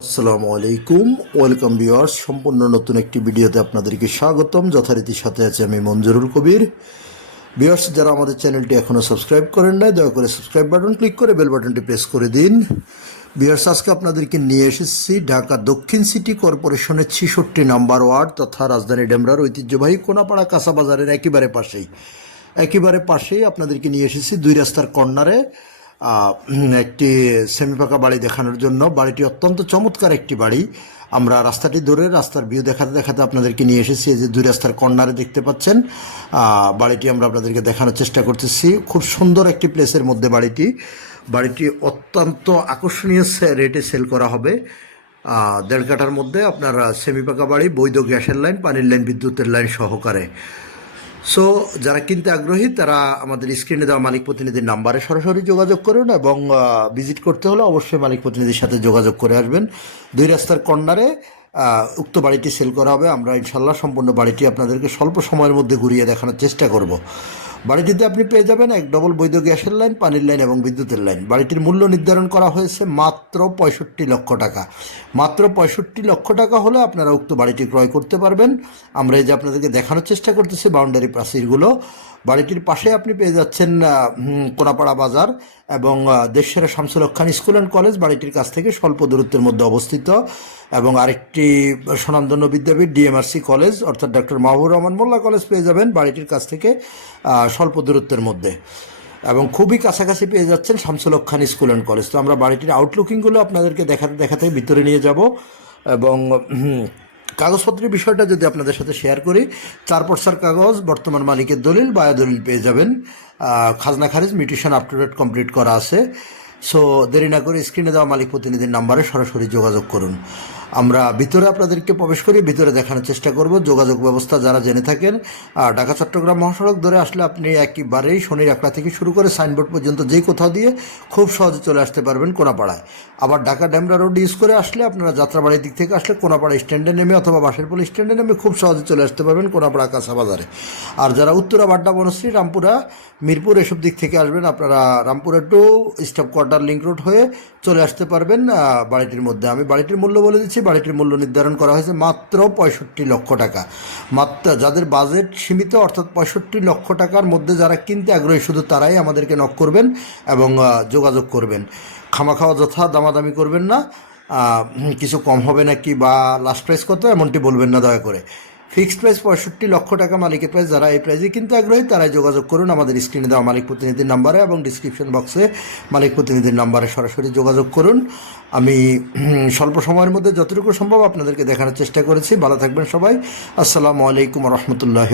আসসালামু আলাইকুম, welcome viewers. সম্পূর্ণ নতুন একটি ভিডিওতে আপনাদেরকে স্বাগতম। যথারীতি সাথে আছে আমি মঞ্জুরুল কবির। ভিউয়ার্স, যারা আমাদের চ্যানেলটি এখনও সাবস্ক্রাইব করেন নাই, দয়া করে সাবস্ক্রাইব বাটন ক্লিক করে বেল বাটনটি প্রেস করে দিন। ভিউয়ার্স, আজকে আপনাদেরকে নিয়ে এসেছি ঢাকা দক্ষিণ সিটি কর্পোরেশনের 66 নম্বর ওয়ার্ড তথা রাজধানী ডেমরার ঐতিহ্যবাহী কোনাপাড়া কাঁচা বাজারের একেবারে পাশেই আপনাদেরকে নিয়ে এসেছি দুই রাস্তার কর্নারে একটি সেমি পাকা বাড়ি দেখানোর জন্য। বাড়িটি অত্যন্ত চমৎকার একটি বাড়ি। আমরা রাস্তাটি ধরে রাস্তার ভিউ দেখাতে দেখাতে আপনাদেরকে নিয়ে এসেছি। এই যে দুই রাস্তার কর্নারে দেখতে পাচ্ছেন বাড়িটি আমরা আপনাদেরকে দেখানোর চেষ্টা করতেছি। খুব সুন্দর একটি প্লেসের মধ্যে বাড়িটি অত্যন্ত আকর্ষণীয় রেটে সেল করা হবে। 1.5 কাঠার মধ্যে আপনার সেমি পাকা বাড়ি, বৈধ গ্যাসের লাইন, পানির লাইন, বিদ্যুতের লাইন সহকারে। সো যারা কিনতে আগ্রহী তারা আমাদের স্ক্রিনে দেওয়া মালিক প্রতিনিধির নাম্বারে সরাসরি যোগাযোগ করুন এবং ভিজিট করতে হলে অবশ্যই মালিক প্রতিনিধির সাথে যোগাযোগ করে আসবেন। দুই রাস্তার কর্নারে উক্ত বাড়িটি সেল করা হবে। আমরা ইনশাল্লাহ সম্পূর্ণ বাড়িটি আপনাদেরকে স্বল্প সময়ের মধ্যে ঘুরিয়ে দেখানোর চেষ্টা করব। বাড়িটিতে আপনি পেয়ে যাবেন 1 ডবল বৈধ গ্যাসের লাইন, পানির লাইন এবং বিদ্যুতের লাইন। বাড়িটির মূল্য নির্ধারণ করা হয়েছে মাত্র 65 লক্ষ টাকা। মাত্র 65 লক্ষ টাকা হলে আপনারা উক্ত বাড়িটি ক্রয় করতে পারবেন। আমরা এই যে আপনাদেরকে দেখানোর চেষ্টা করতেছি বাউন্ডারি প্রাচীরগুলো। বাড়িটির পাশে আপনি পেয়ে যাচ্ছেন কোনাপাড়া বাজার এবং দেশসেরা শামসুল হক খান স্কুল অ্যান্ড কলেজ বাড়িটির কাছ থেকে স্বল্প দূরত্বের মধ্যে অবস্থিত, এবং আরেকটি স্বনামধন্য বিদ্যাপীঠ ডিএমআরসি কলেজ অর্থাৎ ডক্টর মাহবুবুর রহমান মোল্লা কলেজ পেয়ে যাবেন বাড়িটির কাছ থেকে স্বল্প দূরত্বের মধ্যে, এবং খুবই কাছাকাছি পেয়ে যাচ্ছেন শামসুল হক খান স্কুল অ্যান্ড কলেজ। তো আমরা বাড়িটির আউটলুকিংগুলো আপনাদেরকে দেখাতে দেখাতে ভিতরে নিয়ে যাব। এবং কাগজপত্রের বিষয়টা যদি আপনাদের সাথে শেয়ার করি, 4 পর্সার কাগজ, বর্তমান মালিকের দলিল, বায়া দলিল পেয়ে যাবেন। খাজনা খারিজ mutation up to date complete করা আছে। সো দেরি না করে স্ক্রিনে দেওয়া মালিক প্রতিনিধির নাম্বারে সরাসরি যোগাযোগ করুন। আমরা ভিতরে আপনাদেরকে প্রবেশ করি, ভিতরে দেখানোর চেষ্টা করব। যোগাযোগ ব্যবস্থা যারা জেনে থাকেন, ঢাকা চট্টগ্রাম মহাসড়ক ধরে আসলে আপনি একেবারেই শনির একলা থেকে শুরু করে সাইনবোর্ড পর্যন্ত যেই কোথাও দিয়ে খুব সহজে চলে আসতে পারবেন কোনাপাড়ায়। আবার ঢাকা ডেমরা রোড ইউজ করে আসলে আপনারা যাত্রাবাড়ির দিক থেকে আসলে কোনাপাড়া স্ট্যান্ডে নেমে অথবা বাঁশেরপোল স্ট্যান্ডে নেমে খুব সহজে চলে আসতে পারবেন কোনাপাড়া কাঁচা বাজারে। আর যারা উত্তরা, বাড্ডা, বনশ্রী, রামপুরা, মিরপুর এসব দিক থেকে আসবেন, আপনারা Rampura to staff quarter link road হয়ে চলে আসতে পারবেন বাড়িটির মধ্যে। আমি বাড়িটির মূল্য বলে দিচ্ছি। বাড়িটির মূল্য নির্ধারণ করা হয়েছে মাত্র 65 লক্ষ টাকা। মাত্র যাদের বাজেট সীমিত অর্থাৎ 65 লক্ষ টাকার মধ্যে যারা কিনতে আগ্রহী শুধু তারাই আমাদেরকে নক করবেন এবং যোগাযোগ করবেন। খাওয়া যথা দামাদামি করবেন না, কিছু কম হবে নাকি বা লাস্ট প্রাইস কত এমনটি বলবেন না দয়া করে। ফিক্সড প্রাইস 65 লক্ষ টাকা মালিকের প্রাইস। যারা এই প্রাইসে কিনতে আগ্রহী তারাই যোগাযোগ করুন আমাদের স্ক্রিনে দেওয়া মালিক প্রতিনিধির নাম্বারে এবং ডিসক্রিপশন বক্সে মালিক প্রতিনিধির নাম্বারে সরাসরি যোগাযোগ করুন। আমি স্বল্প সময়ের মধ্যে যতটুকু সম্ভব আপনাদেরকে দেখানোর চেষ্টা করেছি। ভালো থাকবেন সবাই। আসসালামু আলাইকুম রহমতুল্লাহ।